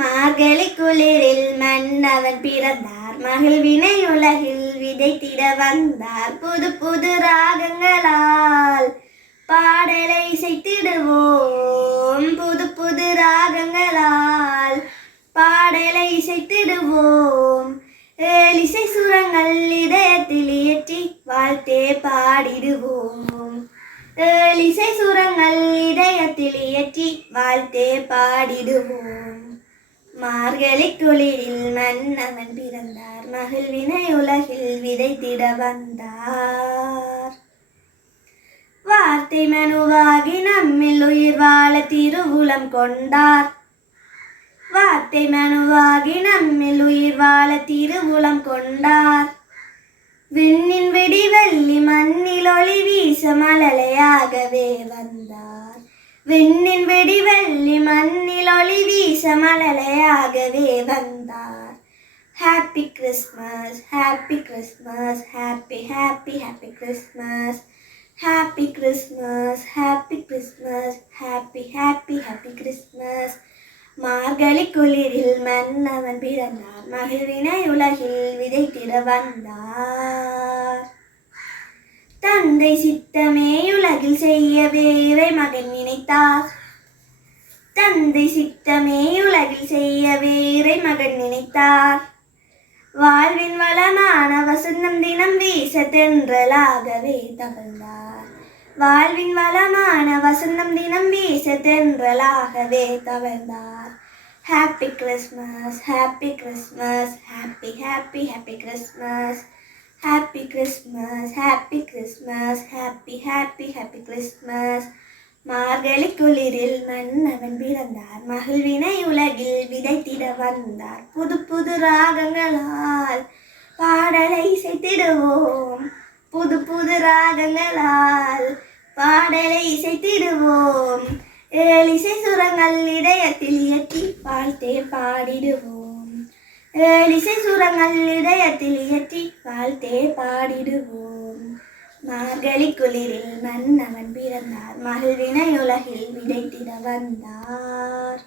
மார்கழி குளிரில் மன்னவன் பிறந்தார். மகிழ்வினை உலகில் விதைத்திட வந்தார். புது புது ராகங்களால் பாடலை இசைத்திடுவோம். புது புது ராகங்களால் பாடலை இசைத்திடுவோம். ஏலிசை சுரங்கள் இதயத்தில் இயற்றி வாழ்த்தே பாடிடுவோம். ஏலிசை சுரங்கள் இதயத்தில் இயற்றி வாழ்த்தே பாடிடுவோம். மார்கழி குளிரில் மன்னவன் பிறந்தார். மகிழ்வினை உலகில் விதைத்திட வந்தார். வார்த்தை மனுவாகி நம்மில் உயிர் வாழ திருவுளம் கொண்டார். வார்த்தை மனுவாகி நம்மில் உயிர் வாழ திருவுளம் கொண்டார். விண்ணின் வெடிவெள்ளி மண்ணில் ஒளி வீச மலலையாகவே வந்தார். விண்ணின் வெடிவெள்ளி மண்ணில் ஒளி வீச மழலையாகவே வந்தார். Happy Christmas happy Christmas happy happy happy Christmas happy Christmas happy Christmas happy happy happy Christmas Margazhi குளிரில் மன்னவன் பிறந்தார். மகிழ்வினை உலகில் விதைத்திட வந்தார். தந்தை சித்தமே உலகில் செய்யவே வேறே மகன் நினைத்தார். தந்தை சித்தமே உலகில் செய்யவே வேறே மகன் நினைத்தார். வாழ்வின் வளமான வசந்தம் தினம் வீச தென்றலாகவே தவழ்ந்தார் வாழ்வின் வளமான வசந்தம் தினம் வீச தென்றலாகவே தவழ்ந்தார் happy Christmas happy Christmas happy happy happy Christmas happy Christmas happy Christmas happy happy happy Christmas Margazhi குளிரில் மன்னவன் பிறந்தார். மகிழ்வினை உலகில் விதைத்திட வந்தார். புது புது ராகங்களால் பாடலை இசைத்திடுவோம். புது புது ராகங்களால் பாடலை இசைத்திடுவோம். ஏழிசை சுரங்கள் இதயத்தில் இயற்றி வாழ்த்தே பாடிடுவோம். ஏழிசை சுரங்கள் இதயத்தில் இயற்றி வாழ்த்தே பாடிடுவோம். மார்கழி குளிரில் மன்னவன் பிறந்தார். மகிழ்வினை உலகில் விதைத்திட வந்தார்.